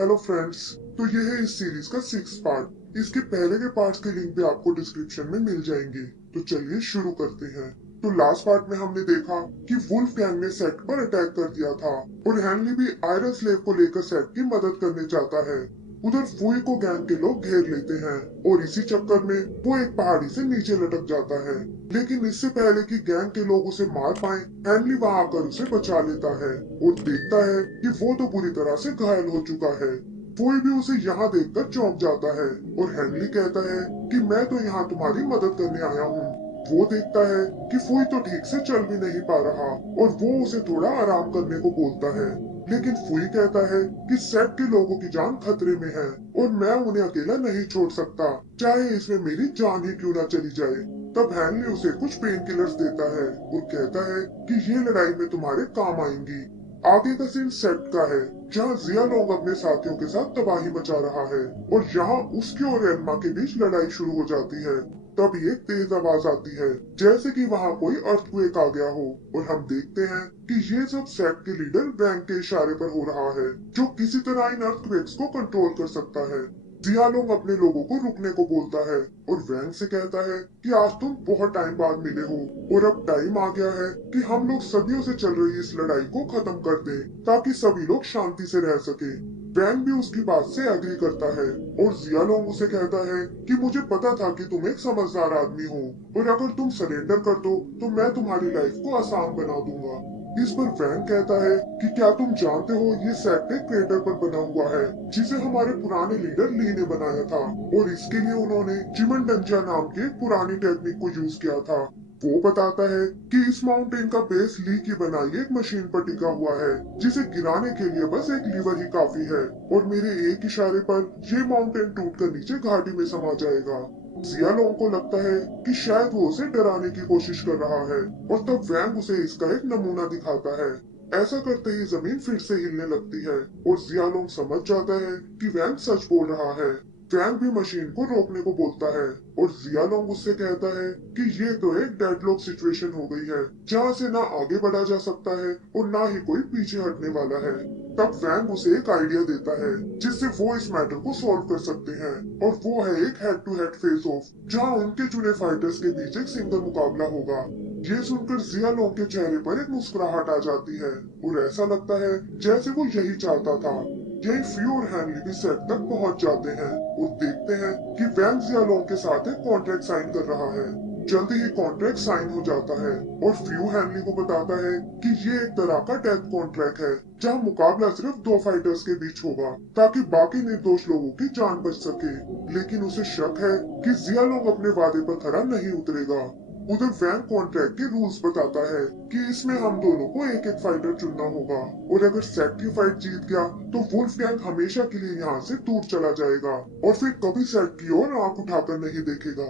Hello friends. तो ये है इस सीरीज का 6th पार्ट। इसके पहले के पार्ट्स के लिंक भी आपको डिस्क्रिप्शन में मिल जाएंगे। तो चलिए शुरू करते हैं। तो लास्ट पार्ट में हमने देखा कि वुल्फ गैंग ने सेट पर अटैक कर दिया था और हेनली भी आयरन स्लेव को लेकर सेट की मदद करने चाहता है। उधर फुई को गैंग के लोग घेर लेते हैं और इसी चक्कर में वो एक पहाड़ी से नीचे लटक जाता है। लेकिन इससे पहले कि गैंग के लोग उसे मार पाए, हेनली वहां आकर उसे बचा लेता है और देखता है कि वो तो बुरी तरह से घायल हो चुका है। कोई भी उसे यहाँ देखकर चौंक जाता है और हेनली कहता है कि मैं तो यहाँ तुम्हारी मदद करने आया हूँ। वो देखता है कि फुई तो ठीक से चल भी नहीं पा रहा और वो उसे थोड़ा आराम करने को बोलता है। लेकिन फुई कहता है कि सेट के लोगों की जान खतरे में है और मैं उन्हें अकेला नहीं छोड़ सकता, चाहे इसमें मेरी जान ही क्यों ना चली जाए। तब हेनली उसे कुछ पेन किलर्स देता है और कहता है कि ये लड़ाई में तुम्हारे काम आएंगी। आगे का सीन सेट का है, जहाँ जिया लोंग अपने साथियों के साथ तबाही मचा रहा है और यहाँ उसके और एल्मा के बीच लड़ाई शुरू हो जाती है। तभी एक तेज आवाज आती है, जैसे कि वहाँ कोई अर्थक्वेक आ गया हो, और हम देखते हैं कि ये सब सेट के लीडर वैंग के इशारे पर हो रहा है, जो किसी तरह इन अर्थक्वेक्स को कंट्रोल कर सकता है। जिया लोंग अपने लोगों को रुकने को बोलता है और वैंग से कहता है कि आज तुम बहुत टाइम बाद मिले हो और अब टाइम आ गया है कि हम लोग सदियों से चल रही इस लड़ाई को खत्म कर दें, ताकि सभी लोग शांति से रह सके। वैंग भी उसकी बात से एग्री करता है और जिया लोंग उसे कहता है कि मुझे पता था कि तुम एक समझदार आदमी हो और अगर तुम सरेंडर कर दो तो मैं तुम्हारी लाइफ को आसान बना दूंगा। इस पर वैंग कहता है कि क्या तुम जानते हो ये सेट के क्रेटर पर बना हुआ है, जिसे हमारे पुराने लीडर ली ने बनाया था और इसके लिए उन्होंने चिमनडंजिया नाम की एक पुरानी टेक्निक को यूज किया था। वो बताता है कि इस माउंटेन का बेस ली की बनाई एक मशीन पर टिका हुआ है, जिसे गिराने के लिए बस एक लीवर ही काफी है और मेरे एक इशारे पर ये माउंटेन टूटकर नीचे घाटी में समा जाएगा। जिया लोंग को लगता है कि शायद वो उसे डराने की कोशिश कर रहा है और तब वैंग उसे इसका एक नमूना दिखाता है। ऐसा करते ही जमीन फिर से हिलने लगती है और जिया लोंग समझ जाता है कि वैंग सच बोल रहा है। वैंग भी मशीन को रोकने को बोलता है और जिया लोंग उससे कहता है कि ये तो एक डेडलॉक सिचुएशन हो गई है, जहाँ से ना आगे बढ़ा जा सकता है और ना ही कोई पीछे हटने वाला है। तब वैंग उसे एक आइडिया देता है जिससे वो इस मैटर को सॉल्व कर सकते हैं और वो है एक head to head face off, जहाँ उनके चुने फाइटर्स के बीच एक सिंगल मुकाबला होगा। ये सुनकर जिया लोंग के चेहरे पर एक मुस्कुराहट आ जाती है और ऐसा लगता है जैसे वो यही चाहता था। यही फ्यू और हेनली भी सेट तक पहुंच जाते हैं और देखते हैं कि वैंग जिया लोंग के साथ एक कॉन्ट्रैक्ट साइन कर रहा है। जल्दी ही कॉन्ट्रैक्ट साइन हो जाता है और फ्यू हेनली को बताता है कि ये एक तरह का डेथ कॉन्ट्रैक्ट है, जहां मुकाबला सिर्फ दो फाइटर्स के बीच होगा ताकि बाकी निर्दोष लोगों की जान बच सके। लेकिन उसे शक है कि जिया लोंग अपने वादे पर खरा नहीं उतरेगा। उधर वैंग कॉन्ट्रैक्ट के रूल्स बताता है कि इसमें हम दोनों को एक एक फाइटर चुनना होगा और अगर सेट की फाइट जीत गया तो वुल्फ गैंग हमेशा के लिए यहाँ से दूर चला जाएगा और फिर कभी सेट की ओर आंख उठाकर नहीं देखेगा।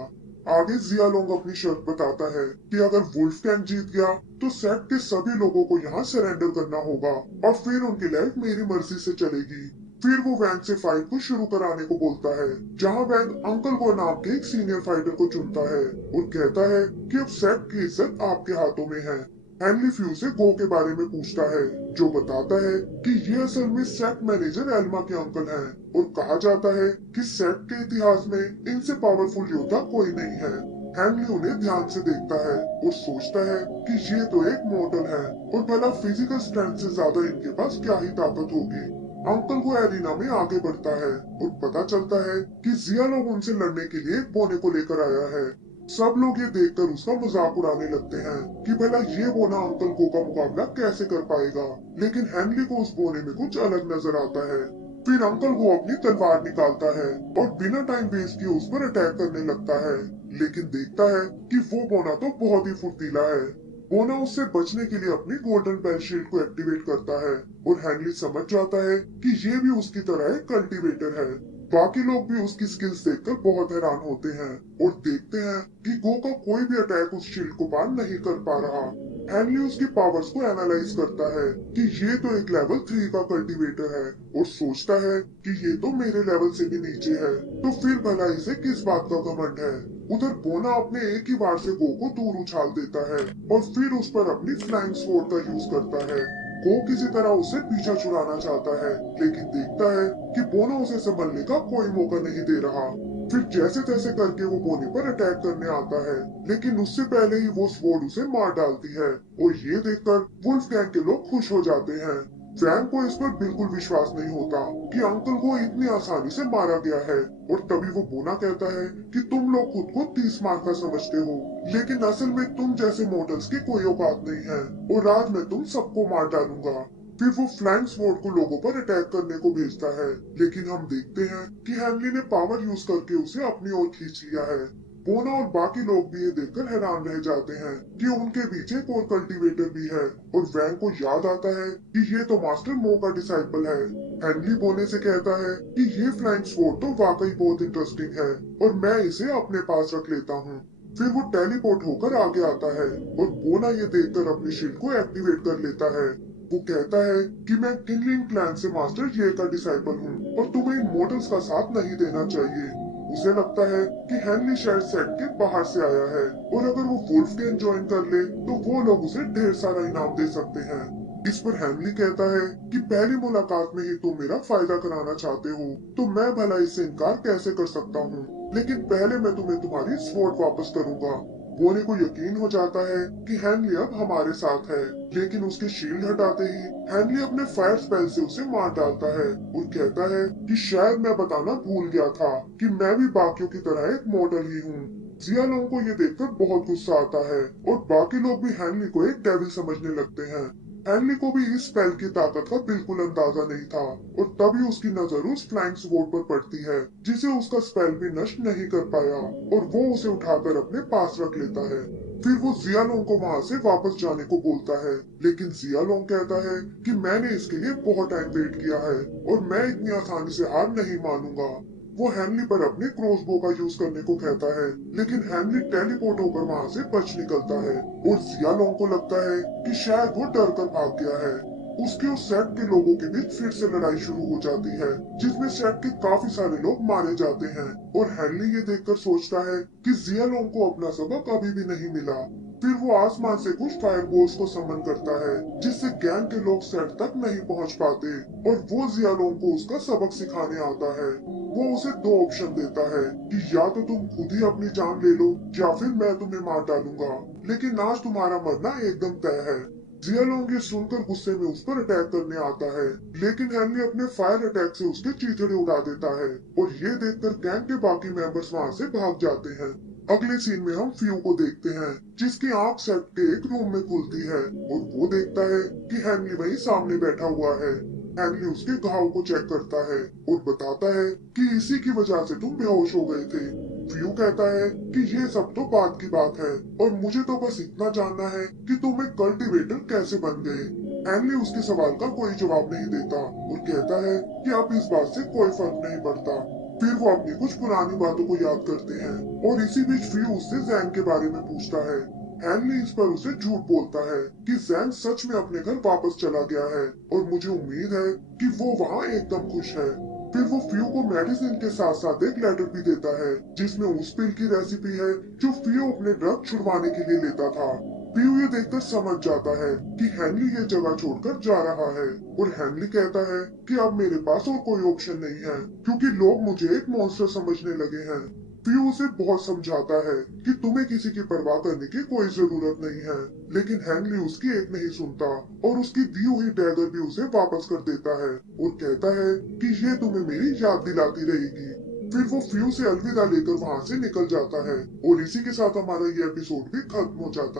आगे जिया लोंग अपनी शर्त बताता है कि अगर वुल्फ गैंग जीत गया तो सेट के सभी लोगों को यहाँ सरेंडर करना होगा और फिर उनकी लाइफ मेरी मर्जी से चलेगी। फिर वो वैंग से फाइट को शुरू कराने को बोलता है, जहाँ वैंग अंकल गो नाम के एक सीनियर फाइटर को चुनता है और कहता है कि अब सेट की इज्जत आपके हाथों में है। हेनली फ्यू से गो के बारे में पूछता है, जो बताता है कि ये असल में सेट मैनेजर एल्मा के अंकल हैं और कहा जाता है कि सेट के इतिहास में इनसे पावरफुल योद्धा कोई नहीं है। हेनली उन्हें ध्यान से देखता है और सोचता है कि ये तो एक मॉडल है और भला फिजिकल स्ट्रेंथ से ज्यादा इनके पास क्या ही ताकत होगी। अंकल को एरिना में आगे बढ़ता है और पता चलता है कि जिया लोग उनसे लड़ने के लिए एक बोने को लेकर आया है। सब लोग ये देखकर उसका मजाक उड़ाने लगते हैं कि भला ये बोना अंकल को का मुकाबला कैसे कर पाएगा, लेकिन हेनली को उस बोने में कुछ अलग नजर आता है। फिर अंकल वो अपनी तलवार निकालता है और बिना टाइम वेस्ट किए उस पर अटैक करने लगता है, लेकिन देखता है कि वो बोना तो बहुत ही फुर्तीला है। बोना उससे बचने के लिए अपनी गोल्डन बेल शील्ड को एक्टिवेट करता है और हेनली समझ जाता है कि ये भी उसकी तरह एक कल्टीवेटर है। बाकी लोग भी उसकी स्किल्स देखकर बहुत हैरान होते हैं और देखते हैं कि गो का कोई भी अटैक उस शील्ड को पार नहीं कर पा रहा। हेनली उसकी पावर्स को एनालाइज करता है कि ये तो एक लेवल 3 का कल्टीवेटर है और सोचता है कि ये तो मेरे लेवल से भी नीचे है, तो फिर भला इसे किस बात का घमंड है। उधर बोना अपने एक ही बार से गो को दूर उछाल देता है और फिर उस पर अपनी फ्लाइंग स्वॉर्ड का यूज करता है। को किसी तरह उससे पीछा छुड़ाना चाहता है, लेकिन देखता है कि बोनो उसे संभलने का कोई मौका नहीं दे रहा। फिर जैसे तैसे करके वो बोनी पर अटैक करने आता है, लेकिन उससे पहले ही वो स्वॉर्ड उसे मार डालती है और ये देखकर वुल्फ गैंग के लोग खुश हो जाते हैं। फ्रैंक को इस पर बिल्कुल विश्वास नहीं होता कि अंकल को इतनी आसानी से मारा गया है, और तभी वो बोना कहता है कि तुम लोग खुद को 30 मार का समझते हो, लेकिन असल में तुम जैसे मॉडल्स की कोई औकात नहीं है और आज मैं तुम सबको मार डालूंगा। फिर वो फ्लैंक स्वॉर्ड को लोगों पर अटैक करने को भेजता है, लेकिन हम देखते हैं कि हेनली ने पावर यूज करके उसे अपनी ओर खींच लिया है। बोना और बाकी लोग भी ये देखकर हैरान रह जाते हैं कि उनके पीछे एक और कल्टीवेटर भी है, और वैंग को याद आता है कि ये तो मास्टर मो का डिसाइपल है। हेनली बोने से कहता है कि ये फ्लाइंग स्वॉर्ड तो वाकई बहुत इंटरेस्टिंग है और मैं इसे अपने पास रख लेता हूँ। फिर वो टेलीपोर्ट होकर आगे आता है और बोना ये देखकर अपनी शील्ड को एक्टिवेट कर लेता है। वो कहता है कि मैं किंगलिंग क्लैन से मास्टर ये का डिसाइपल हूँ और तुम्हें इन मॉडल्स का साथ नहीं देना चाहिए। उसे लगता है कि हेनली शायद सेट के बाहर से आया है और अगर वो वुल्फ गैंग ज्वाइन कर ले तो वो लोग उसे ढेर सारा इनाम दे सकते हैं। इस पर हेनली कहता है कि पहली मुलाकात में ही तुम मेरा फायदा कराना चाहते हो, तो मैं भला इससे इनकार कैसे कर सकता हूँ, लेकिन पहले मैं तुम्हें तुम्हारी स्वॉर्ड वापस करूंगा। बोने को यकीन हो जाता है कि हेनली अब हमारे साथ है, लेकिन उसके शील्ड हटाते ही हेनली अपने फायर स्पेल से उसे मार डालता है और कहता है कि शायद मैं बताना भूल गया था कि मैं भी बाकियों की तरह एक मॉडल ही हूँ। जियालोंग को ये देखकर बहुत गुस्सा आता है और बाकी लोग भी हेनली को एक डेविल समझने लगते हैं। हेनली को भी इस स्पेल की ताकत का बिल्कुल अंदाजा नहीं था और तभी उसकी नजर उस फ्लाइंग स्वॉर्ड पर पड़ती है जिसे उसका स्पेल भी नष्ट नहीं कर पाया, और वो उसे उठाकर अपने पास रख लेता है। फिर वो जियालोंग को वहाँ से वापस जाने को बोलता है, लेकिन जियालोंग कहता है कि मैंने इसके लिए बहुत टाइम वेट किया है और मैं इतनी आसानी से हार नहीं मानूंगा। वो हेनली पर अपने क्रॉसबो का यूज करने को कहता है, लेकिन हेनली टेलीपोर्ट होकर वहाँ से बच निकलता है और जियालोंग को लगता है कि शायद वो डर कर भाग गया है। उसके और सेट के लोगों के बीच फिर से लड़ाई शुरू हो जाती है, जिसमें सेट के काफी सारे लोग मारे जाते हैं, और हेनली ये देखकर सोचता है कि जियालोंग को अपना सबक अभी भी नहीं मिला। फिर वो आसमान से कुछ फायरबॉल्स को समन करता है, जिससे गैंग के लोग सेट तक नहीं पहुंच पाते, और वो जियालोंग को उसका सबक सिखाने आता है। वो उसे दो ऑप्शन देता है कि या तो तुम खुद ही अपनी जान ले लो या फिर मैं तुम्हें मार डालूंगा, लेकिन आज तुम्हारा मरना एकदम तय है। जियालोंग ये सुनकर गुस्से में उस पर अटैक करने आता है, लेकिन हेनली अपने फायर अटैक से उसके चीथड़े उड़ा देता है और ये देखकर गैंग के बाकी मेंबर्स वहाँ से भाग जाते हैं। अगले सीन में हम फ्यू को देखते हैं, जिसकी आंख सेट के एक रूम में खुलती है और वो देखता है कि हेनली वहीं सामने बैठा हुआ है। हेनली उसके घाव को चेक करता है और बताता है कि इसी की वजह से तुम बेहोश हो गए थे। फ्यू कहता है कि ये सब तो बात की बात है और मुझे तो बस इतना जानना है कि तुम एक कल्टीवेटर कैसे बन गए। हेनली उसके सवाल का कोई जवाब नहीं देता और कहता है कि अब इस बात से कोई फर्क नहीं पड़ता। फिर वो अपनी कुछ पुरानी बातों को याद करते हैं और इसी बीच फ्यू उससे जैन के बारे में पूछता है। हेनली इस पर उसे झूठ बोलता है कि जैन सच में अपने घर वापस चला गया है और मुझे उम्मीद है कि वो वहाँ एकदम खुश है। फिर वो फ्यू को मेडिसिन के साथ साथ एक लेटर भी देता है, जिसमें उस पिल की रेसिपी है जो फ्यू अपने ड्रग छुड़वाने के लिए लेता था। फ्यू ये देखकर समझ जाता है कि हेनली ये जगह छोड़कर जा रहा है, और हेनली कहता है कि अब मेरे पास और कोई ऑप्शन नहीं है क्योंकि लोग मुझे एक मॉन्स्टर समझने लगे हैं। फ्यू उसे बहुत समझाता है कि तुम्हें किसी की परवाह करने की कोई जरूरत नहीं है, लेकिन हेनली उसकी एक नहीं सुनता और उसकी दी हुई डैगर भी उसे वापस कर देता है और कहता है कि ये तुम्हें मेरी याद दिलाती रहेगी। फिर वो फ्यू से अलविदा लेकर वहाँ से निकल जाता है और इसी के साथ हमारा ये एपिसोड भी खत्म हो जाता है।